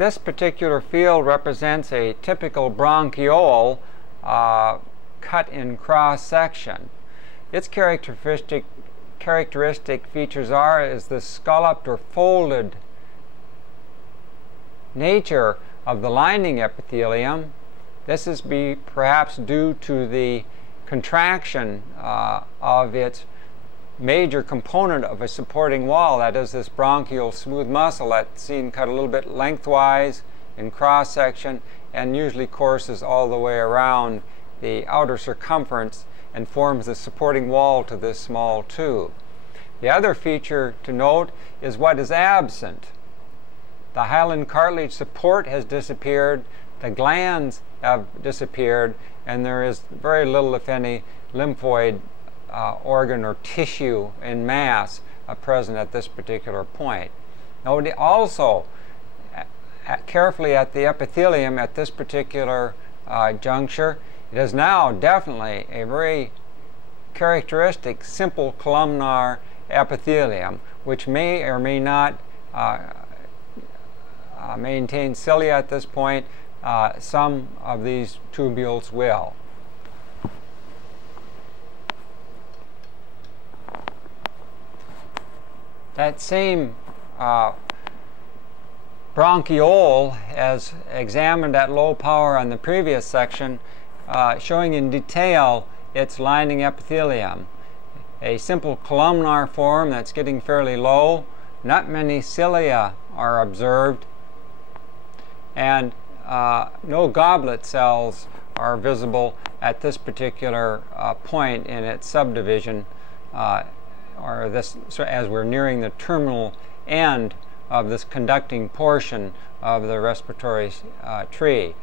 This particular field represents a typical bronchiole cut in cross section. Its characteristic features is the scalloped or folded nature of the lining epithelium. This is perhaps due to the contraction of its major component of a supporting wall, that is this bronchial smooth muscle that's seen cut a little bit lengthwise in cross section and usually courses all the way around the outer circumference and forms the supporting wall to this small tube. The other feature to note is what is absent. The hyaline cartilage support has disappeared, the glands have disappeared, and there is very little, if any, lymphoid organ or tissue in mass present at this particular point. Note also carefully at the epithelium at this particular juncture. It is now definitely a very characteristic simple columnar epithelium, which may or may not maintain cilia at this point. Some of these tubules will. That same bronchiole, as examined at low power on the previous section, showing in detail its lining epithelium. A simple columnar form that's getting fairly low. Not many cilia are observed, and no goblet cells are visible at this particular point in its subdivision, so as we're nearing the terminal end of this conducting portion of the respiratory tree.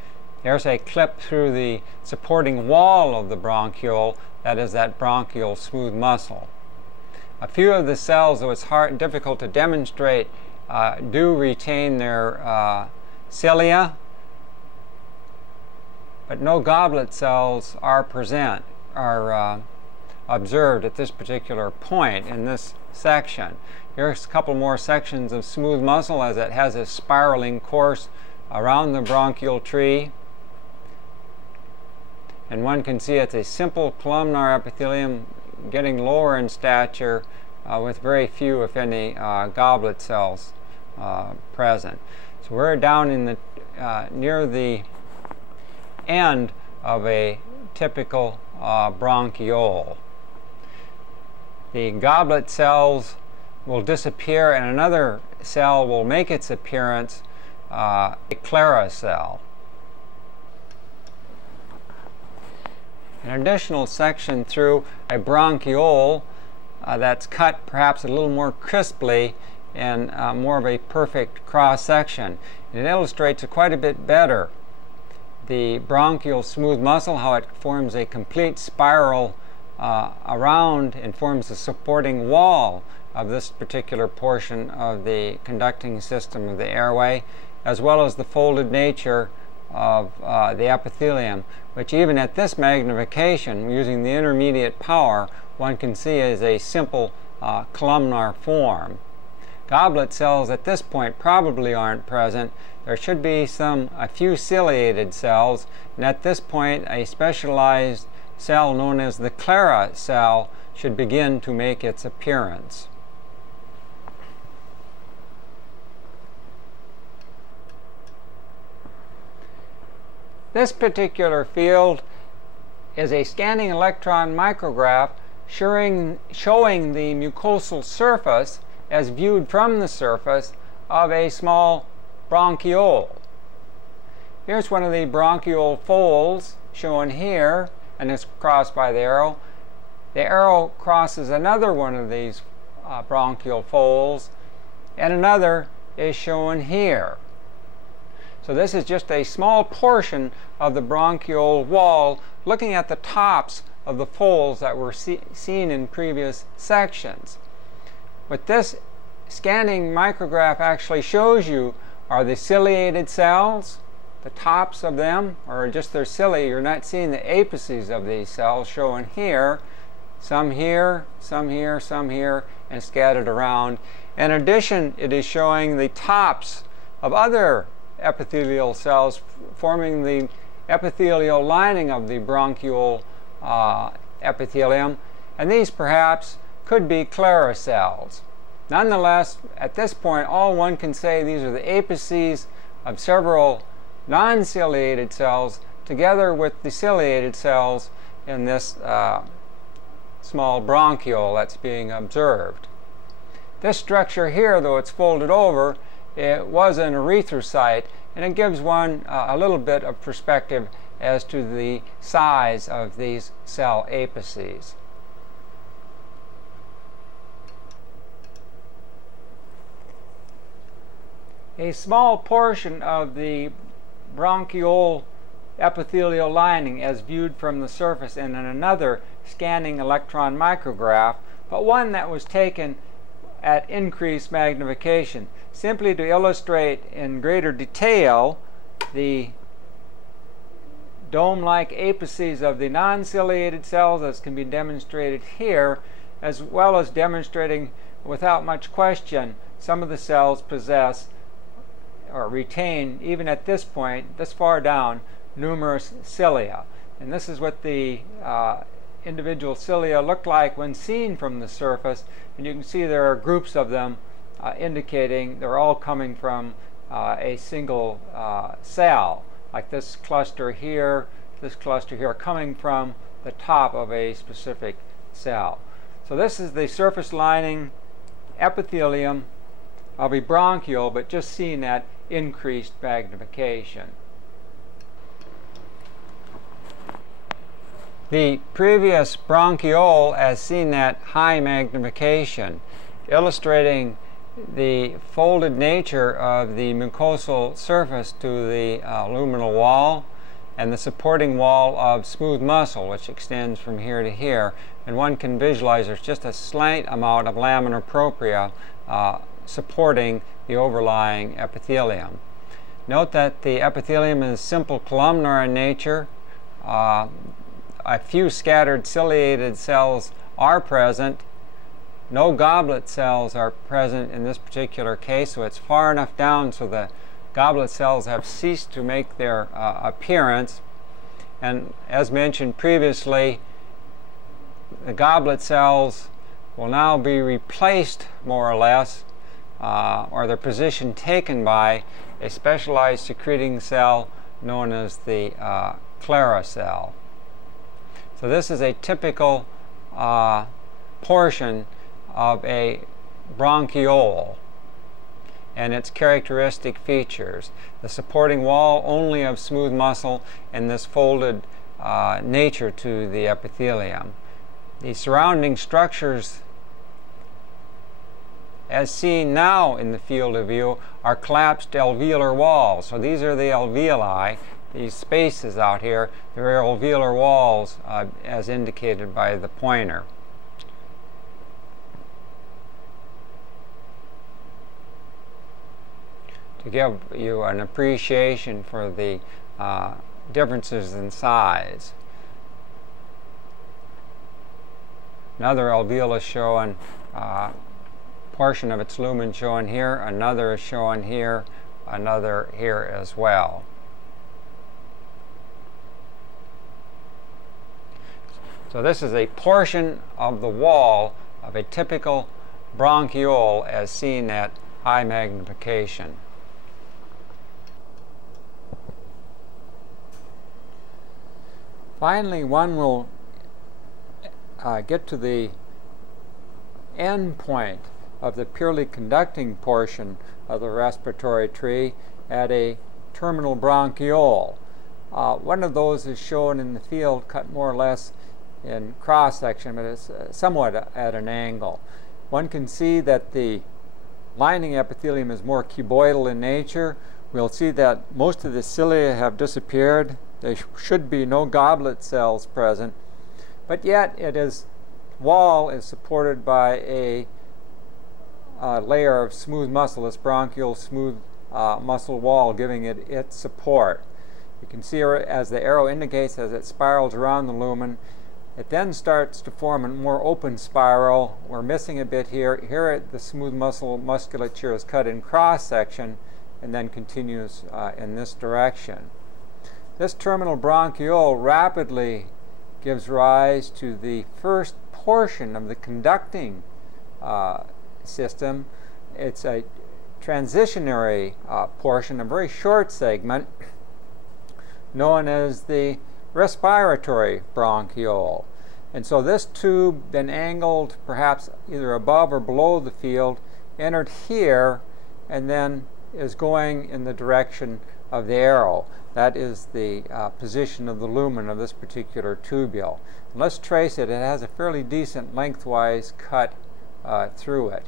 There's a clip through the supporting wall of the bronchiole, that is that bronchial smooth muscle. A few of the cells, though it's difficult to demonstrate, do retain their cilia, but no goblet cells are observed at this particular point in this section. Here's a couple more sections of smooth muscle as it has a spiraling course around the bronchial tree. And one can see it's a simple columnar epithelium getting lower in stature with very few, if any, goblet cells present. So we're down in the near the end of a typical bronchiole. The goblet cells will disappear and another cell will make its appearance, a Krause cell. An additional section through a bronchiole that's cut perhaps a little more crisply and more of a perfect cross section. It illustrates quite a bit better the bronchial smooth muscle, how it forms a complete spiral around and forms the supporting wall of this particular portion of the conducting system of the airway, as well as the folded nature of the epithelium, which even at this magnification, using the intermediate power, one can see as a simple columnar form. Goblet cells at this point probably aren't present. There should be a few ciliated cells, and at this point a specialized cell known as the Krause cell should begin to make its appearance. This particular field is a scanning electron micrograph showing the mucosal surface as viewed from the surface of a small bronchiole. Here's one of the bronchiole folds shown here, and it's crossed by the arrow. The arrow crosses another one of these bronchiole folds, and another is shown here. So this is just a small portion of the bronchiole wall, looking at the tops of the folds that were seen in previous sections. What this scanning micrograph actually shows you are the ciliated cells. The tops of them are just their cilia. You're not seeing the apices of these cells shown here. Some here, some here, some here, and scattered around. In addition, it is showing the tops of other epithelial cells forming the epithelial lining of the bronchiole epithelium, and these perhaps could be Clara cells. Nonetheless, at this point, all one can say, these are the apices of several non-ciliated cells together with the ciliated cells in this small bronchiole that's being observed. This structure here, though it's folded over, it was an erythrocyte, and it gives one a little bit of perspective as to the size of these cell apices. A small portion of the bronchiole epithelial lining as viewed from the surface in another scanning electron micrograph, but one that was taken at increased magnification, simply to illustrate in greater detail the dome-like apices of the non-ciliated cells, as can be demonstrated here, as well as demonstrating without much question some of the cells possess or retain, even at this point, this far down, numerous cilia. And this is what the individual cilia look like when seen from the surface, and you can see there are groups of them indicating they're all coming from a single cell, like this cluster here, coming from the top of a specific cell. So this is the surface lining epithelium of a bronchiole, but just seen at increased magnification. The previous bronchiole as seen at high magnification, illustrating the folded nature of the mucosal surface to the luminal wall and the supporting wall of smooth muscle, which extends from here to here. And one can visualize there's just a slight amount of laminar propria supporting the overlying epithelium. Note that the epithelium is simple columnar in nature. A few scattered ciliated cells are present. No goblet cells are present in this particular case, so it's far enough down so the goblet cells have ceased to make their appearance. And as mentioned previously, the goblet cells will now be replaced more or less, or their position taken by a specialized secreting cell known as the Clara cell. So this is a typical portion of a bronchiole and its characteristic features. The supporting wall only of smooth muscle and this folded nature to the epithelium. The surrounding structures as seen now in the field of view are collapsed alveolar walls. So these are the alveoli, these spaces out here, they're alveolar walls as indicated by the pointer. To give you an appreciation for the differences in size. Another alveolus showing portion of its lumen shown here, another is shown here, another here as well. So this is a portion of the wall of a typical bronchiole as seen at high magnification. Finally, one will get to the end point of the purely conducting portion of the respiratory tree at a terminal bronchiole. One of those is shown in the field cut more or less in cross section, but it's somewhat at an angle. One can see that the lining epithelium is more cuboidal in nature. We'll see that most of the cilia have disappeared. There should be no goblet cells present, but yet wall is supported by a layer of smooth muscle, this bronchial smooth muscle wall, giving it its support. You can see as the arrow indicates, as it spirals around the lumen, it then starts to form a more open spiral. We're missing a bit here. Here the smooth muscle musculature is cut in cross section, and then continues in this direction. This terminal bronchiole rapidly gives rise to the first portion of the conducting system. It's a transitionary portion, a very short segment, known as the respiratory bronchiole. And so this tube, then angled perhaps either above or below the field, entered here and then is going in the direction of the arrow. That is the position of the lumen of this particular tubule. And let's trace it. It has a fairly decent lengthwise cut through it,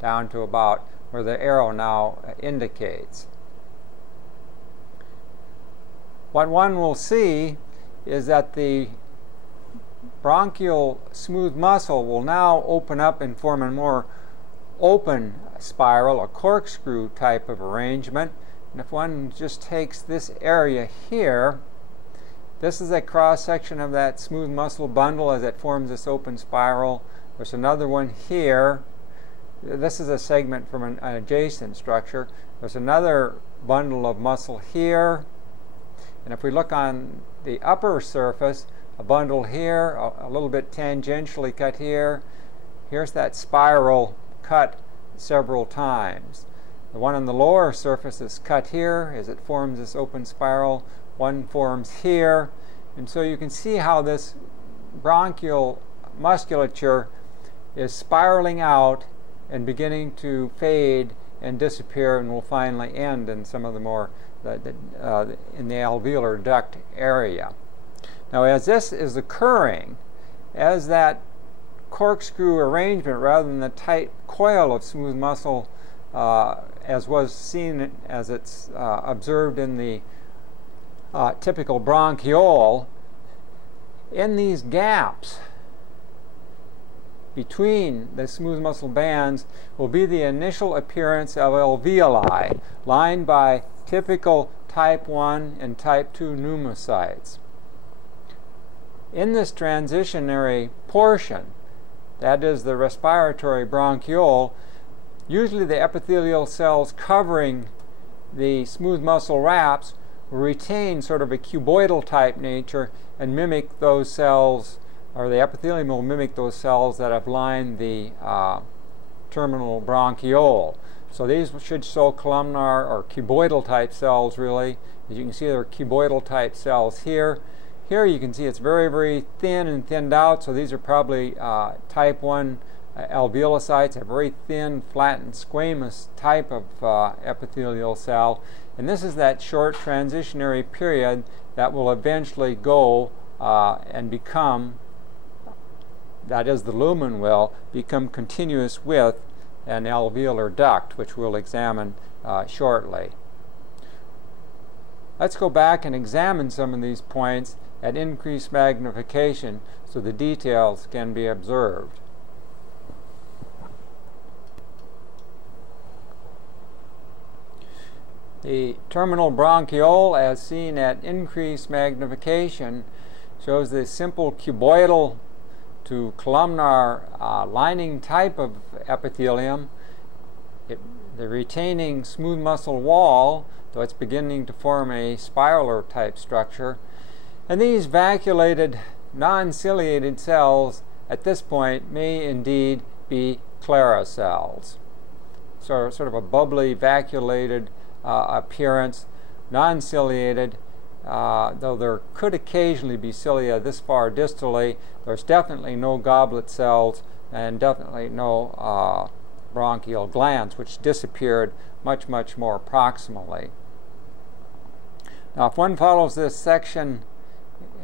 down to about where the arrow now indicates. What one will see is that the bronchial smooth muscle will now open up and form a more open spiral, a corkscrew type of arrangement. And if one just takes this area here, this is a cross-section of that smooth muscle bundle as it forms this open spiral. There's another one here. This is a segment from an adjacent structure. There's another bundle of muscle here. And if we look on the upper surface, a bundle here, a little bit tangentially cut here. Here's that spiral cut several times. The one on the lower surface is cut here as it forms this open spiral. One forms here. And so you can see how this bronchial musculature is spiraling out and beginning to fade and disappear, and will finally end in some of the more in the alveolar duct area. Now, as this is occurring, as that corkscrew arrangement rather than the tight coil of smooth muscle as was seen as it's observed in the typical bronchiole, in these gaps between the smooth muscle bands will be the initial appearance of alveoli lined by typical type 1 and type 2 pneumocytes. In this transitionary portion, that is the respiratory bronchiole, usually the epithelial cells covering the smooth muscle wraps will retain sort of a cuboidal type nature and mimic those cells, or the epithelium will mimic those cells that have lined the terminal bronchiole. So these should show columnar or cuboidal type cells, really. As you can see, there are cuboidal type cells here. Here you can see it's very, very thin and thinned out, so these are probably type 1 alveolocytes, a very thin, flattened, squamous type of epithelial cell. And this is that short transitionary period that will eventually go and become, that is, the lumen will become continuous with an alveolar duct, which we'll examine shortly. Let's go back and examine some of these points at increased magnification so the details can be observed. The terminal bronchiole, as seen at increased magnification, shows the simple cuboidal to columnar lining type of epithelium. The retaining smooth muscle wall, though it's beginning to form a spiralar type structure. And these vacuolated, non-ciliated cells at this point may indeed be Clara cells. So sort of a bubbly, vacuolated appearance, non-ciliated, though there could occasionally be cilia this far distally. There's definitely no goblet cells and definitely no bronchial glands, which disappeared much, much more proximally. Now, if one follows this section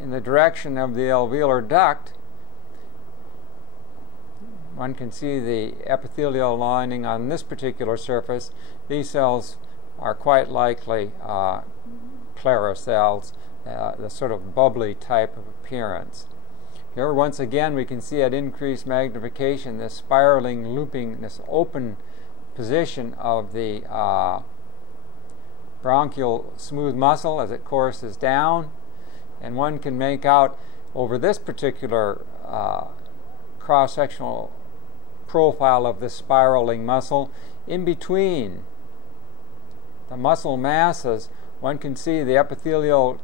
in the direction of the alveolar duct, one can see the epithelial lining on this particular surface. These cells are quite likely Clara cells, the sort of bubbly type of appearance. Here, once again, we can see at increased magnification this spiraling, looping, this open position of the bronchial smooth muscle as it courses down. And one can make out over this particular cross-sectional profile of this spiraling muscle, in between the muscle masses, one can see the epithelial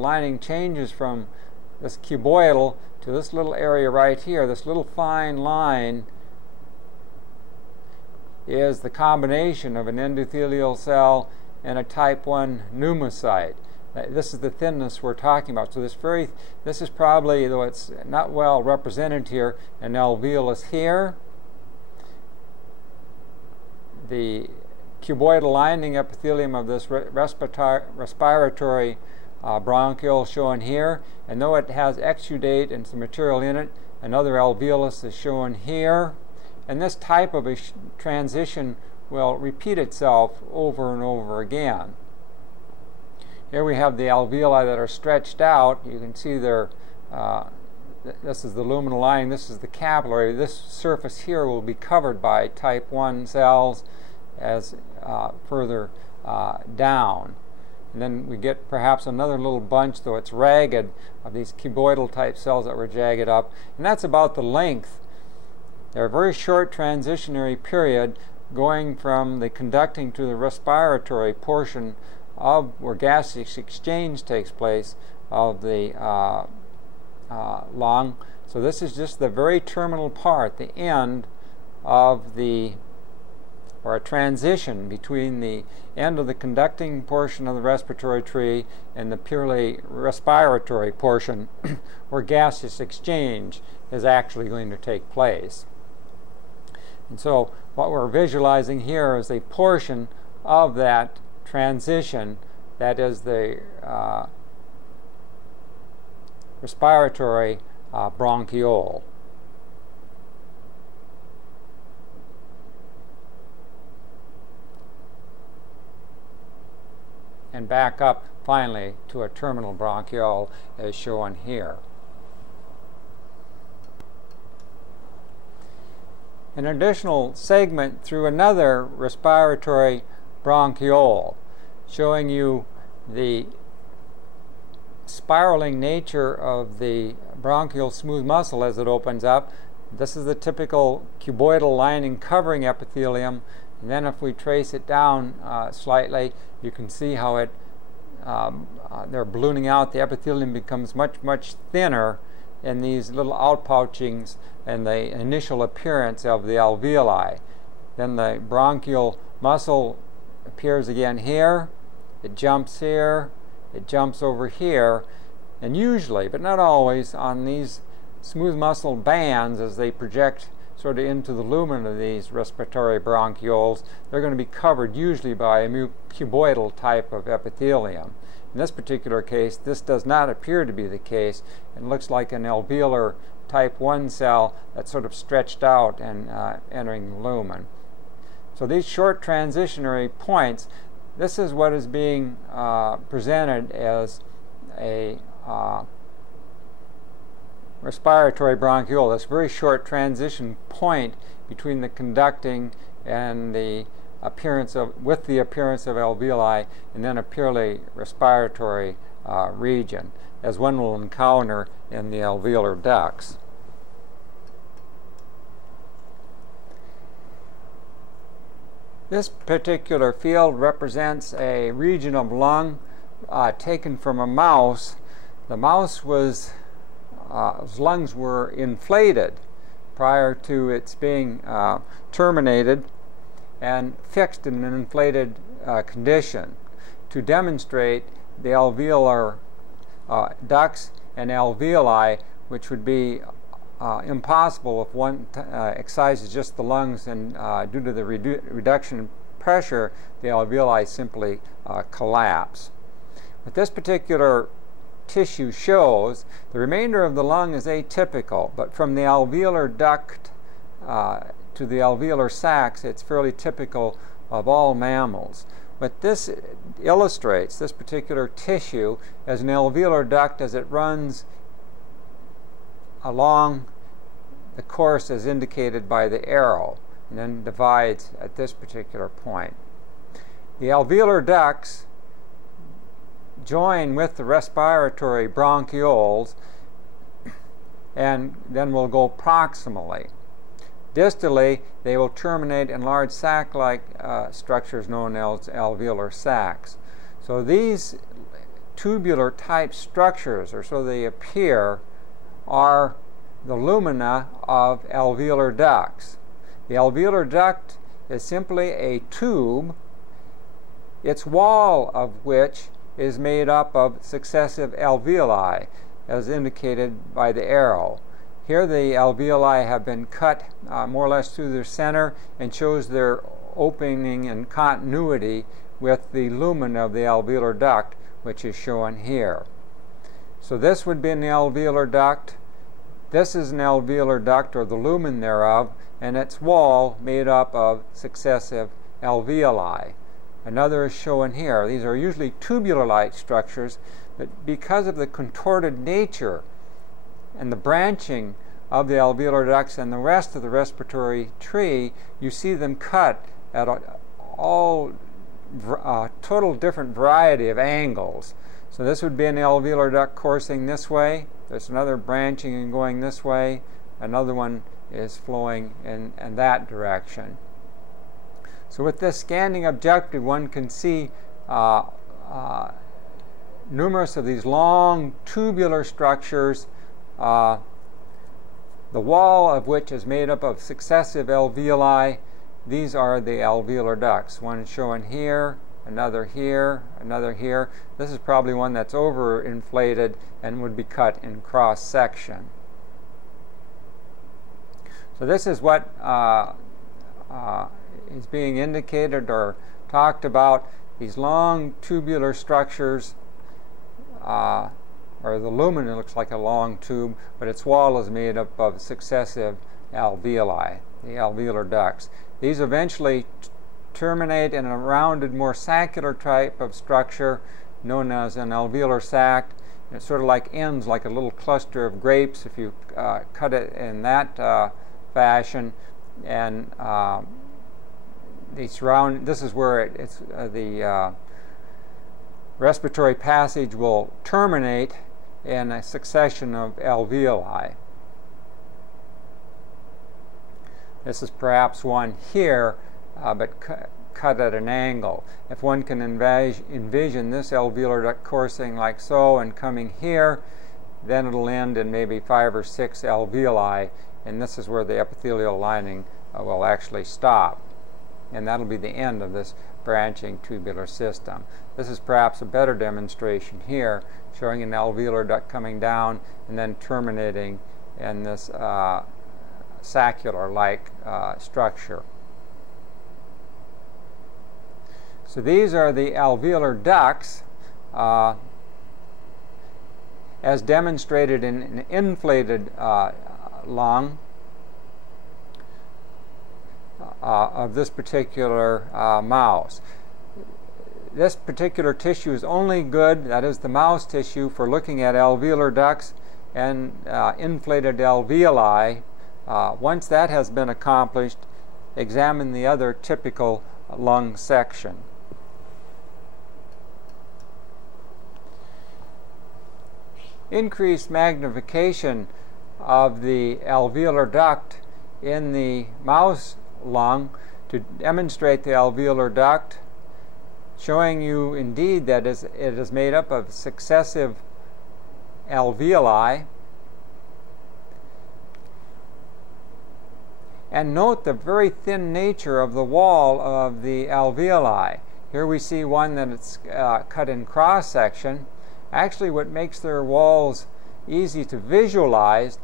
lining changes from this cuboidal to this little area right here. This little fine line is the combination of an endothelial cell and a type 1 pneumocyte. This is the thinness we're talking about. So this is probably, though it's not well represented here, an alveolus here. The cuboidal lining epithelium of this respiratory bronchiole shown here, and though it has exudate and some material in it, another alveolus is shown here. And this type of a transition will repeat itself over and over again. Here we have the alveoli that are stretched out. You can see they're this is the luminal lining, this is the capillary. This surface here will be covered by type 1 cells as further down. And then we get perhaps another little bunch, though it's ragged, of these cuboidal type cells that were jagged up. And that's about the length. They're a very short transitionary period going from the conducting to the respiratory portion of where gaseous exchange takes place of the lung. So this is just the very terminal part, the end of the, or a transition between the end of the conducting portion of the respiratory tree and the purely respiratory portion where gaseous exchange is actually going to take place. And so what we're visualizing here is a portion of that transition, that is the respiratory bronchiole. And back up finally to a terminal bronchiole as shown here. An additional segment through another respiratory bronchiole, showing you the spiraling nature of the bronchial smooth muscle as it opens up. This is the typical cuboidal lining covering epithelium, and then if we trace it down slightly, you can see how it they're ballooning out. The epithelium becomes much thinner in these little outpouchings and the initial appearance of the alveoli. Then the bronchial muscle appears again here, it jumps here, it jumps over here, and usually, but not always, on these smooth muscle bands as they project sort of into the lumen of these respiratory bronchioles, they're going to be covered usually by a cuboidal type of epithelium. In this particular case, this does not appear to be the case. It looks like an alveolar type 1 cell that's sort of stretched out and entering the lumen. So these short transitionary points, this is what is being presented as a respiratory bronchiole, this very short transition point between the conducting and the appearance of, with the appearance of alveoli, and then a purely respiratory region, as one will encounter in the alveolar ducts. This particular field represents a region of lung taken from a mouse. The mouse was, his lungs were inflated prior to its being terminated and fixed in an inflated condition to demonstrate the alveolar ducts and alveoli, which would be impossible if one excises just the lungs, and due to the reduction in pressure, the alveoli simply collapse. What this particular tissue shows, the remainder of the lung is atypical, but from the alveolar duct to the alveolar sacs, it's fairly typical of all mammals. What this illustrates, this particular tissue, as an alveolar duct as it runs along the course as indicated by the arrow, and then divides at this particular point. The alveolar ducts join with the respiratory bronchioles and then will go proximally. Distally, they will terminate in large sac-like structures known as alveolar sacs. So these tubular type structures, or so they appear, are the lumina of alveolar ducts. The alveolar duct is simply a tube, its wall of which is made up of successive alveoli, as indicated by the arrow. Here the alveoli have been cut more or less through their center and shows their opening and continuity with the lumina of the alveolar duct, which is shown here. So this would be an alveolar duct. This is an alveolar duct, or the lumen thereof, and its wall made up of successive alveoli. Another is shown here. These are usually tubular-like structures, but because of the contorted nature and the branching of the alveolar ducts and the rest of the respiratory tree, you see them cut at all total different variety of angles. So this would be an alveolar duct coursing this way. There's another branching and going this way. Another one is flowing in that direction. So with this scanning objective, one can see numerous of these long tubular structures, the wall of which is made up of successive alveoli. These are the alveolar ducts. One shown here, another here, another here. This is probably one that's overinflated and would be cut in cross section. So this is what is being indicated or talked about. These long tubular structures, or the lumen looks like a long tube, but its wall is made up of successive alveoli, the alveolar ducts. These eventually terminate in a rounded, more saccular type of structure known as an alveolar sac. It sort of like ends like a little cluster of grapes if you cut it in that fashion. And this is where the respiratory passage will terminate in a succession of alveoli. This is perhaps one here, but cut at an angle. If one can envision this alveolar duct coursing like so and coming here, then it'll end in maybe 5 or 6 alveoli, and this is where the epithelial lining will actually stop. And that'll be the end of this branching tubular system. This is perhaps a better demonstration here, showing an alveolar duct coming down and then terminating in this saccular-like structure. So these are the alveolar ducts as demonstrated in an inflated lung of this particular mouse. This particular tissue is only good, that is the mouse tissue, for looking at alveolar ducts and inflated alveoli. Once that has been accomplished, examine the other typical lung section. Increased magnification of the alveolar duct in the mouse lung to demonstrate the alveolar duct, showing you indeed that it is made up of successive alveoli. And note the very thin nature of the wall of the alveoli. Here we see one that it's cut in cross section. Actually, what makes their walls easy to visualize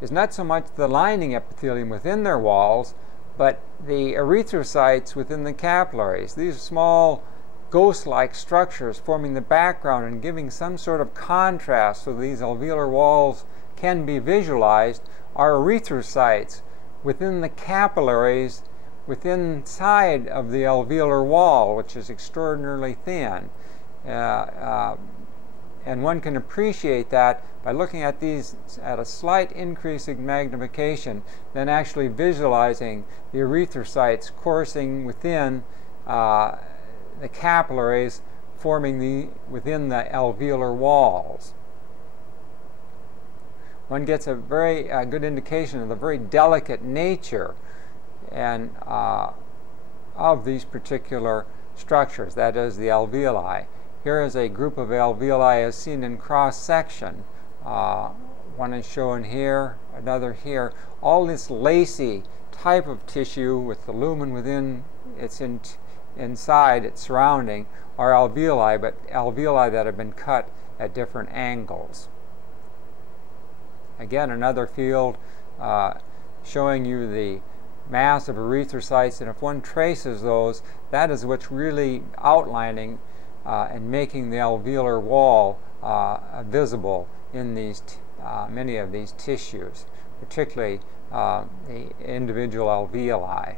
is not so much the lining epithelium within their walls, but the erythrocytes within the capillaries. These small ghost-like structures forming the background and giving some sort of contrast so these alveolar walls can be visualized are erythrocytes within the capillaries within inside of the alveolar wall, which is extraordinarily thin. And one can appreciate that by looking at these at a slight increase in magnification, then actually visualizing the erythrocytes coursing within the capillaries forming within the alveolar walls. one gets a very good indication of the very delicate nature and of these particular structures, that is, the alveoli. Here is a group of alveoli as seen in cross-section. One is shown here, another here. All this lacy type of tissue with the lumen within its inside, its surrounding, are alveoli, but alveoli that have been cut at different angles. Again, another field showing you the mass of erythrocytes, and if one traces those, that is what's really outlining and making the alveolar wall visible in these many of these tissues, particularly the individual alveoli.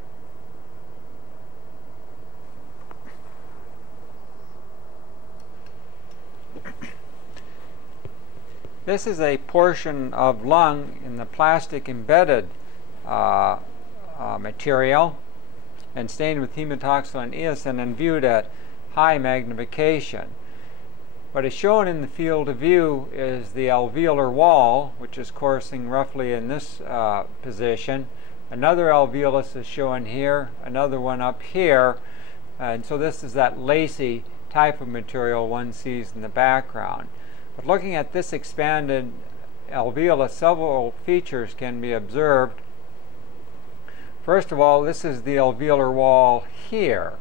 This is a portion of lung in the plastic embedded material and stained with hematoxylin and eosin and viewed at high magnification. What is shown in the field of view is the alveolar wall, which is coursing roughly in this position. Another alveolus is shown here, another one up here, and so this is that lacy type of material one sees in the background. But looking at this expanded alveolus, several features can be observed. First of all, this is the alveolar wall here.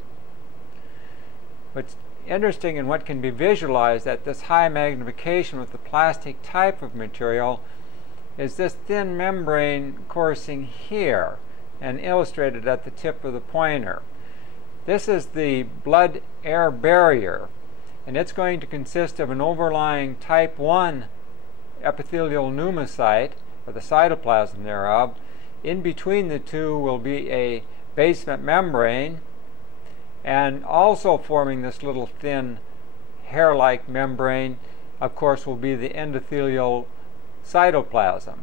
What's interesting and what can be visualized at this high magnification with the plastic type of material is this thin membrane coursing here and illustrated at the tip of the pointer. This is the blood-air barrier, and it's going to consist of an overlying type 1 epithelial pneumocyte, or the cytoplasm thereof. In between the two will be a basement membrane, and also forming this little thin hair-like membrane, of course, will be the endothelial cytoplasm.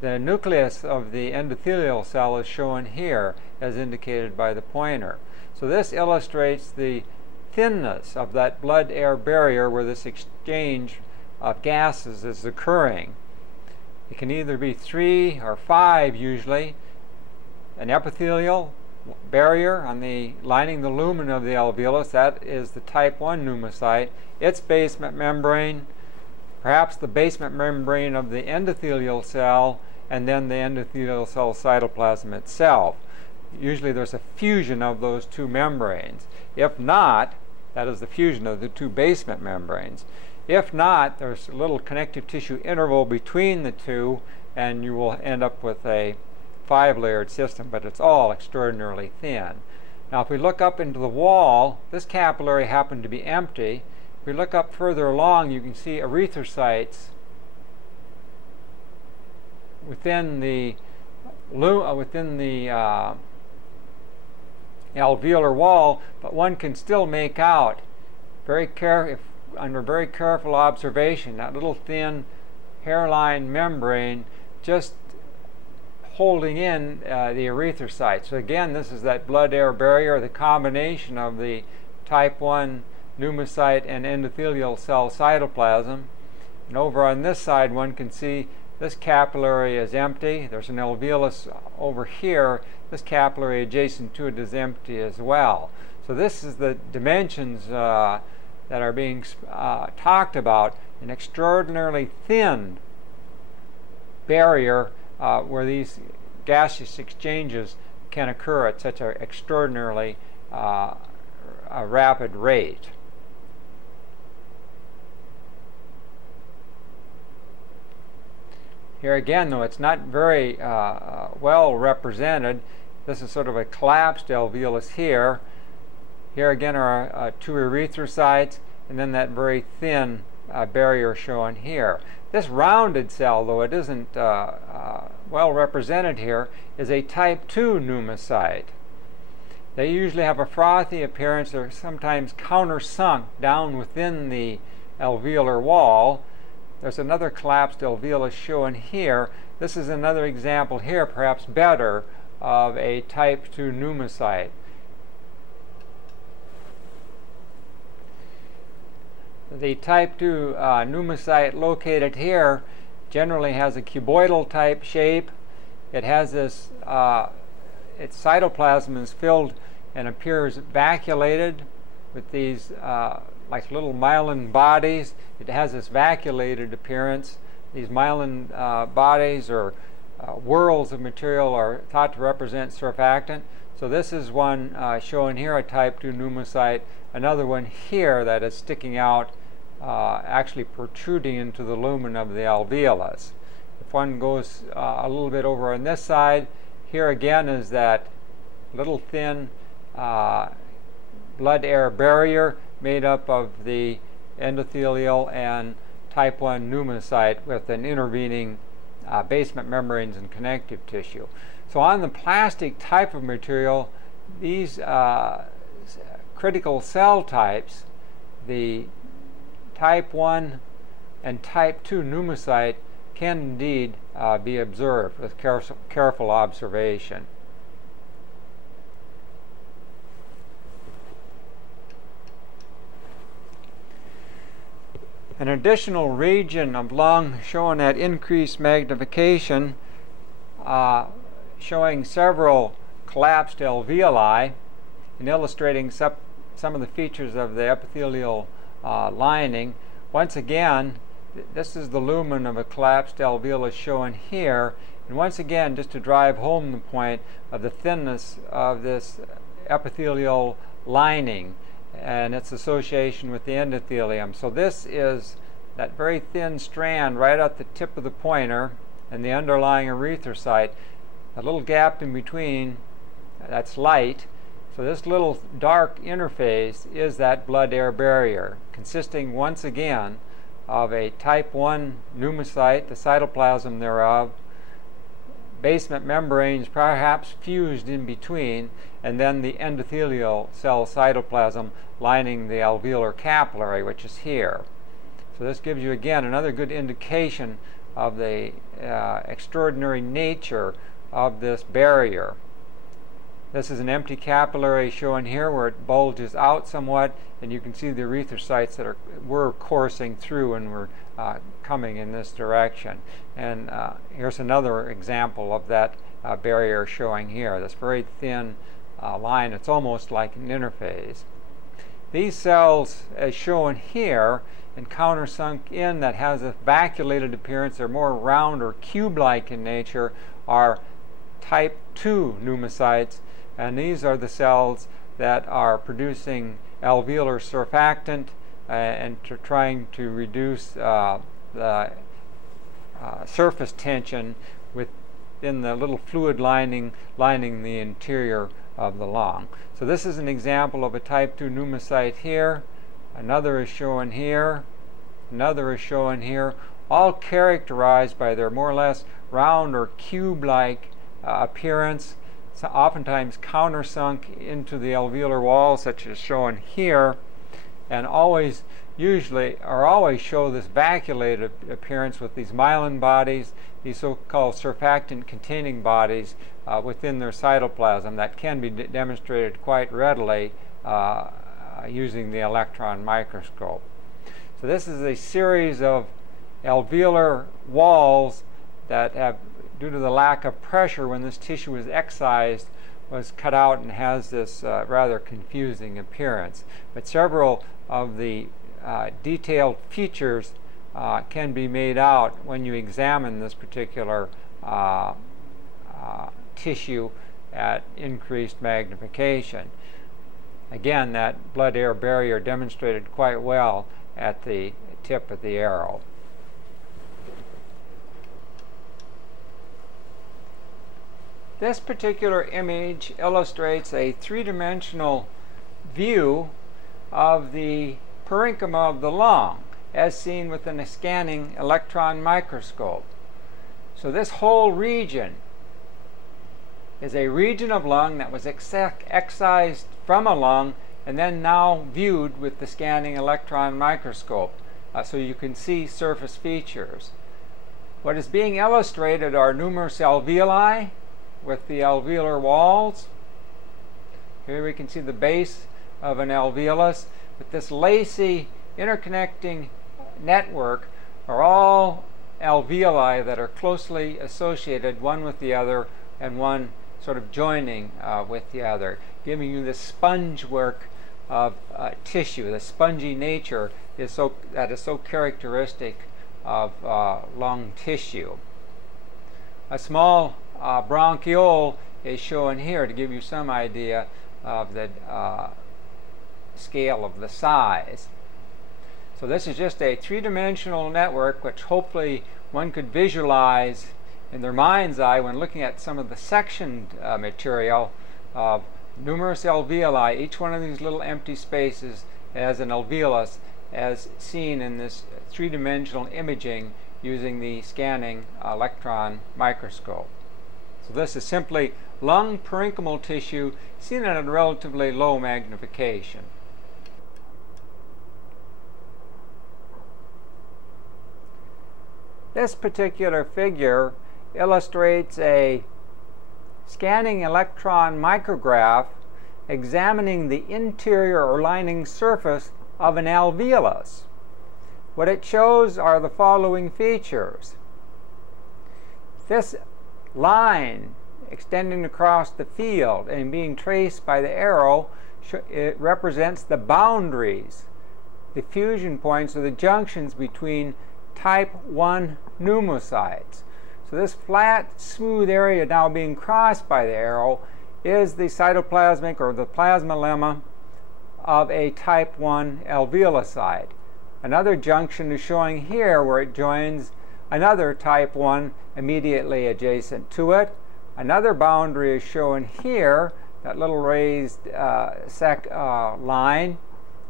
The nucleus of the endothelial cell is shown here, as indicated by the pointer. So this illustrates the thinness of that blood-air barrier where this exchange of gases is occurring. It can either be 3 or 5 usually. An epithelial barrier on the lining the lumen of the alveolus, that is the type 1 pneumocyte. Its basement membrane, perhaps the basement membrane of the endothelial cell, and then the endothelial cell cytoplasm itself. Usually there's a fusion of those two membranes. If not, that is the fusion of the two basement membranes. If not, there's a little connective tissue interval between the two, and you will end up with a 5-layered system, but it's all extraordinarily thin. Now, if we look up into the wall, this capillary happened to be empty. If we look up further along, you can see erythrocytes within the alveolar wall, but one can still make out under very careful observation that little thin hairline membrane just holding in the erythrocytes. So again, this is that blood-air barrier, the combination of the type 1 pneumocyte and endothelial cell cytoplasm. And over on this side, one can see this capillary is empty. There's an alveolus over here. This capillary adjacent to it is empty as well. So this is the dimensions that are being talked about, an extraordinarily thin barrier where these gaseous exchanges can occur at such an extraordinarily rapid rate. Here again, though, it's not very well represented. This is sort of a collapsed alveolus here. Here again are 2 erythrocytes, and then that very thin barrier shown here. This rounded cell, though it isn't well represented here, is a type 2 pneumocyte. They usually have a frothy appearance. They're sometimes countersunk down within the alveolar wall. There's another collapsed alveolus shown here. This is another example here, perhaps better, of a type 2 pneumocyte. The type 2 pneumocyte located here generally has a cuboidal type shape. It has this, its cytoplasm is filled and appears vacuolated with these like little myelin bodies. It has this vacuolated appearance. These myelin bodies or whorls of material are thought to represent surfactant. So this is one shown here, a type 2 pneumocyte. Another one here that is sticking out, actually protruding into the lumen of the alveolus. If one goes a little bit over on this side, here again is that little thin blood-air barrier made up of the endothelial and type 1 pneumocyte with an intervening basement membranes and connective tissue. So on the plastic type of material, these critical cell types, the type 1 and type 2 pneumocyte, can indeed be observed with careful observation. An additional region of lung shown at increased magnification, showing several collapsed alveoli and illustrating some of the features of the epithelial lining. Once again, this is the lumen of a collapsed alveolus shown here, and once again, just to drive home the point of the thinness of this epithelial lining and its association with the endothelium. So this is that very thin strand right at the tip of the pointer and the underlying erythrocyte. A little gap in between, that's light. So this little dark interface is that blood-air barrier, consisting once again of a type 1 pneumocyte, the cytoplasm thereof, basement membranes perhaps fused in between, and then the endothelial cell cytoplasm lining the alveolar capillary, which is here. So this gives you again another good indication of the extraordinary nature of this barrier. This is an empty capillary shown here where it bulges out somewhat, and you can see the erythrocytes that were coursing through and were coming in this direction. And here's another example of that barrier showing here, this very thin line. It's almost like an interface. These cells, as shown here, and countersunk in, that has a vacuolated appearance, they're more round or cube-like in nature, are type 2 pneumocytes, and these are the cells that are producing alveolar surfactant and trying to reduce the surface tension within the little fluid lining the interior of the lung. So this is an example of a type 2 pneumocyte here. Another is shown here. Another is shown here. All characterized by their more or less round or cube-like appearance, so oftentimes countersunk into the alveolar wall, such as shown here, and always show this vacuolated appearance with these myelin bodies, these so-called surfactant-containing bodies within their cytoplasm that can be demonstrated quite readily using the electron microscope. So this is a series of alveolar walls that have, due to the lack of pressure when this tissue was excised, was cut out and has this rather confusing appearance. But several of the detailed features can be made out when you examine this particular tissue at increased magnification. Again, that blood-air barrier demonstrated quite well at the tip of the arrow. This particular image illustrates a three-dimensional view of the parenchyma of the lung as seen within a scanning electron microscope. So this whole region is a region of lung that was excised from a lung and then now viewed with the scanning electron microscope, so you can see surface features. What is being illustrated are numerous alveoli with the alveolar walls. Here we can see the base of an alveolus with this lacy interconnecting network are all alveoli that are closely associated one with the other and one sort of joining with the other, giving you the sponge work of tissue. The spongy nature that is so characteristic of lung tissue. A small bronchiole is shown here to give you some idea of the scale of the size. So this is just a three-dimensional network which hopefully one could visualize in their mind's eye when looking at some of the sectioned material of numerous alveoli, each one of these little empty spaces as an alveolus, as seen in this three-dimensional imaging using the scanning electron microscope. So this is simply lung parenchymal tissue seen at a relatively low magnification. This particular figure illustrates a scanning electron micrograph examining the interior or lining surface of an alveolus. What it shows are the following features. This line extending across the field and being traced by the arrow, it represents the boundaries, the fusion points or the junctions between type 1 pneumocytes. So this flat, smooth area now being crossed by the arrow is the cytoplasmic or the plasma lemma of a type 1 alveolocyte. Another junction is showing here where it joins another type 1 immediately adjacent to it. Another boundary is shown here, that little raised line.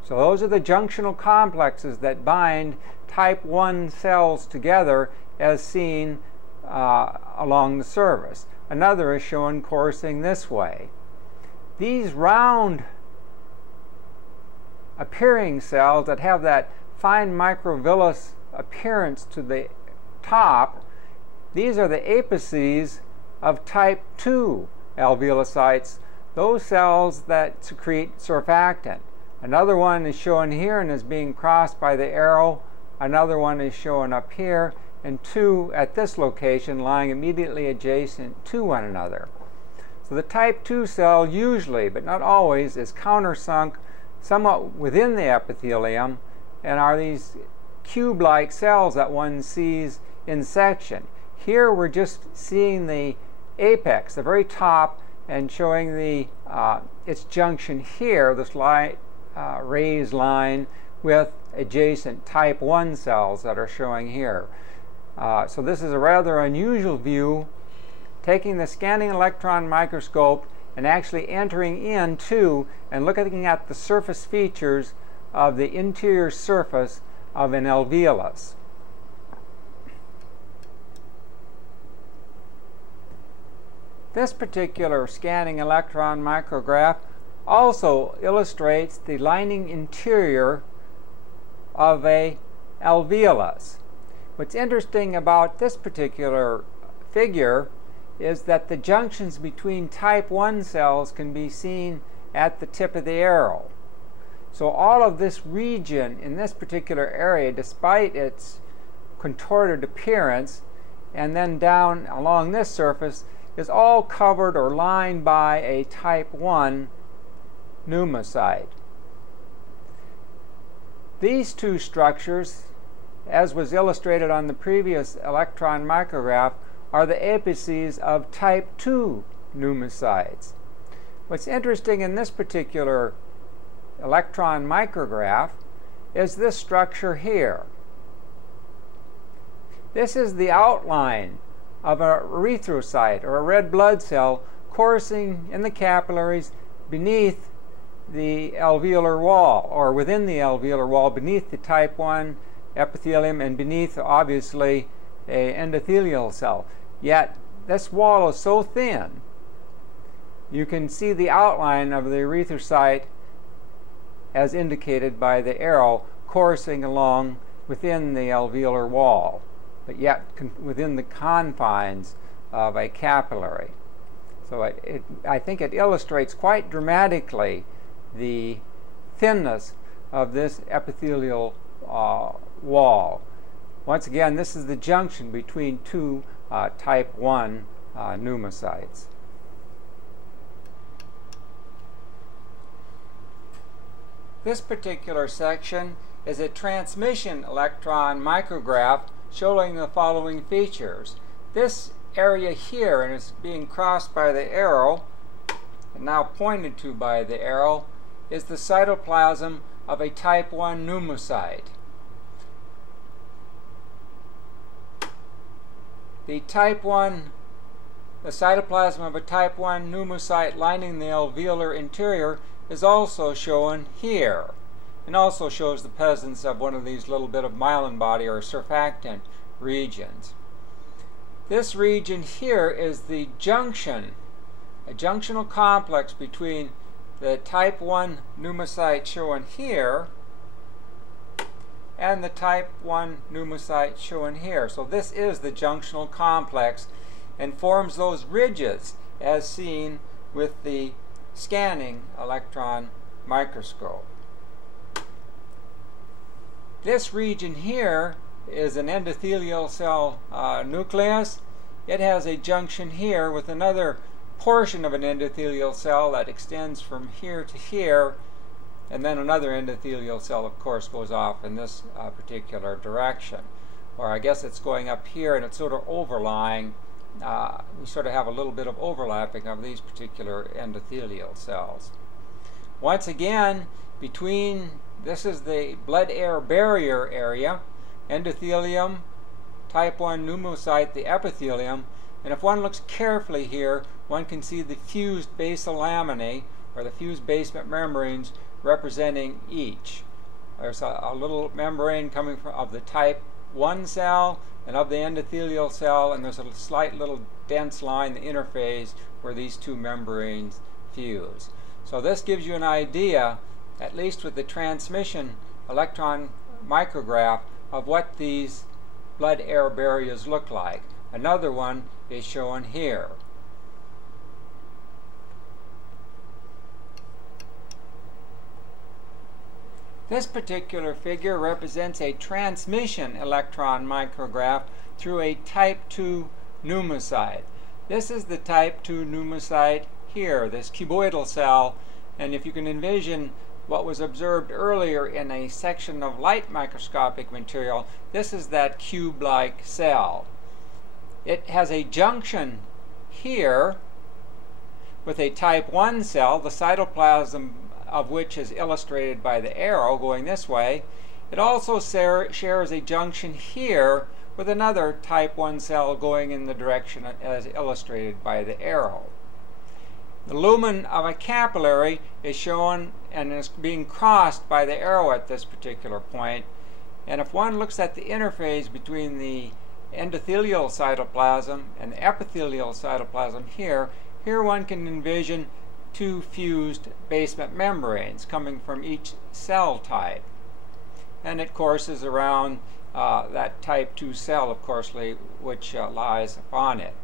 So those are the junctional complexes that bind type 1 cells together as seen along the surface. Another is shown coursing this way. These round appearing cells that have that fine microvillus appearance to the top, these are the apices of type 2 alveolocytes, those cells that secrete surfactant. Another one is shown here and is being crossed by the arrow. Another one is shown up here, and two at this location lying immediately adjacent to one another. So the type 2 cell usually, but not always, is countersunk somewhat within the epithelium and are these cube-like cells that one sees in section. Here we're just seeing the apex, the very top, and showing the its junction here, this light raised line with adjacent type 1 cells that are showing here. So this is a rather unusual view, taking the scanning electron microscope and actually entering into and looking at the surface features of the interior surface of an alveolus. This particular scanning electron micrograph also illustrates the lining interior of a alveolus. What's interesting about this particular figure is that the junctions between type 1 cells can be seen at the tip of the arrow. So all of this region in this particular area, despite its contorted appearance, and then down along this surface, is all covered or lined by a type 1 pneumocyte. These two structures, as was illustrated on the previous electron micrograph, are the apices of type 2 pneumocytes. What's interesting in this particular electron micrograph is this structure here. This is the outline of an erythrocyte, or a red blood cell, coursing in the capillaries beneath the alveolar wall, or within the alveolar wall, beneath the type 1 epithelium and beneath, obviously, an endothelial cell. Yet this wall is so thin, you can see the outline of the erythrocyte as indicated by the arrow coursing along within the alveolar wall, but yet within the confines of a capillary. So I think it illustrates quite dramatically the thinness of this epithelial wall. Once again, this is the junction between two type 1 pneumocytes. This particular section is a transmission electron micrograph showing the following features. This area here, and it's being crossed by the arrow, and now pointed to by the arrow, is the cytoplasm of a type 1 pneumocyte. The cytoplasm of a type 1 pneumocyte lining the alveolar interior is also shown here, and also shows the presence of one of these little bit of myelin body or surfactant regions. This region here is the junction, a junctional complex between the type 1 pneumocyte shown here and the type 1 pneumocyte shown here. So this is the junctional complex and forms those ridges as seen with the scanning electron microscope. This region here is an endothelial cell nucleus. It has a junction here with another portion of an endothelial cell that extends from here to here, and then another endothelial cell, of course, goes off in this particular direction. Or I guess it's going up here and it's sort of overlying. We sort of have a little bit of overlapping of these particular endothelial cells. Once again, this is the blood-air barrier area, endothelium, type 1 pneumocyte, the epithelium, and if one looks carefully here, one can see the fused basal laminae, or the fused basement membranes, representing each. There's a little membrane coming of the type 1 cell and of the endothelial cell, and there's a slight little dense line, the interphase, where these two membranes fuse. So this gives you an idea, at least with the transmission electron micrograph, of what these blood-air barriers look like. Another one is shown here. This particular figure represents a transmission electron micrograph through a type 2 pneumocyte. This is the type 2 pneumocyte here, this cuboidal cell, and if you can envision what was observed earlier in a section of light microscopic material, this is that cube-like cell. It has a junction here with a type 1 cell, the cytoplasm of which is illustrated by the arrow going this way. It also shares a junction here with another type 1 cell going in the direction as illustrated by the arrow. The lumen of a capillary is shown and is being crossed by the arrow at this particular point. And if one looks at the interface between the endothelial cytoplasm and the epithelial cytoplasm here one can envision two fused basement membranes coming from each cell type. And it courses around that type 2 cell, of course, which lies upon it.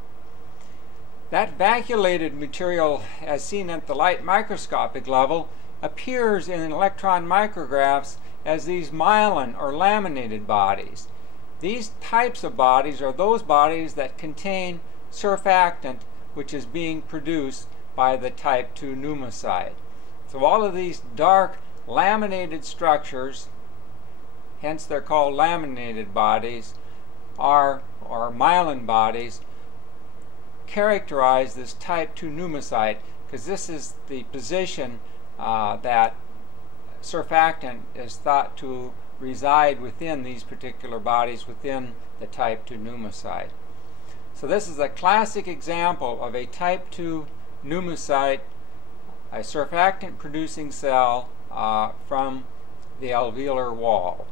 That vacuolated material, as seen at the light microscopic level, appears in electron micrographs as these myelin or laminated bodies. These types of bodies are those bodies that contain surfactant which is being produced by the type 2 pneumocyte. So all of these dark laminated structures, hence they're called laminated bodies, or myelin bodies, characterize this type 2 pneumocyte because this is the position that surfactant is thought to reside within these particular bodies within the type 2 pneumocyte. So this is a classic example of a type 2 pneumocyte, a surfactant producing cell from the alveolar wall.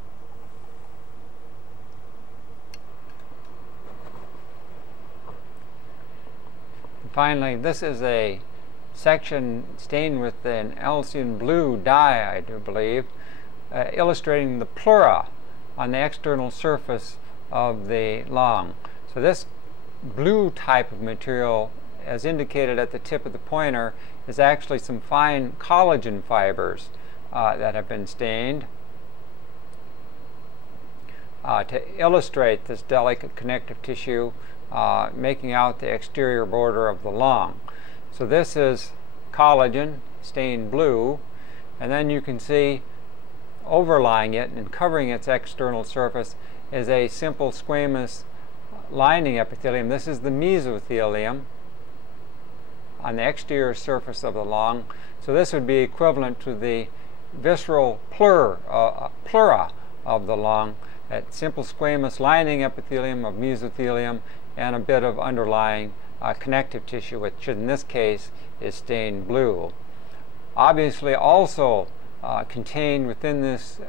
Finally, this is a section stained with an Alcyon blue dye, I do believe, illustrating the pleura on the external surface of the lung. So this blue type of material, as indicated at the tip of the pointer, is actually some fine collagen fibers that have been stained. to illustrate this delicate connective tissue making out the exterior border of the lung. So this is collagen stained blue, and then you can see overlying it and covering its external surface is a simple squamous lining epithelium. This is the mesothelium on the exterior surface of the lung. So this would be equivalent to the visceral pleura of the lung, that simple squamous lining epithelium of mesothelium and a bit of underlying connective tissue, which in this case is stained blue. Obviously also contained within this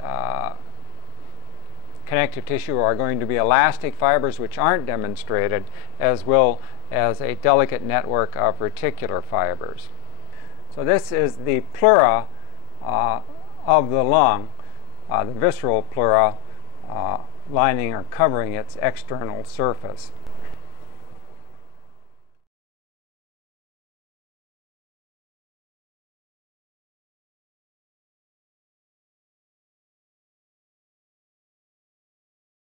connective tissue are going to be elastic fibers, which aren't demonstrated, as well as a delicate network of reticular fibers. So this is the pleura of the lung, the visceral pleura lining or covering its external surface.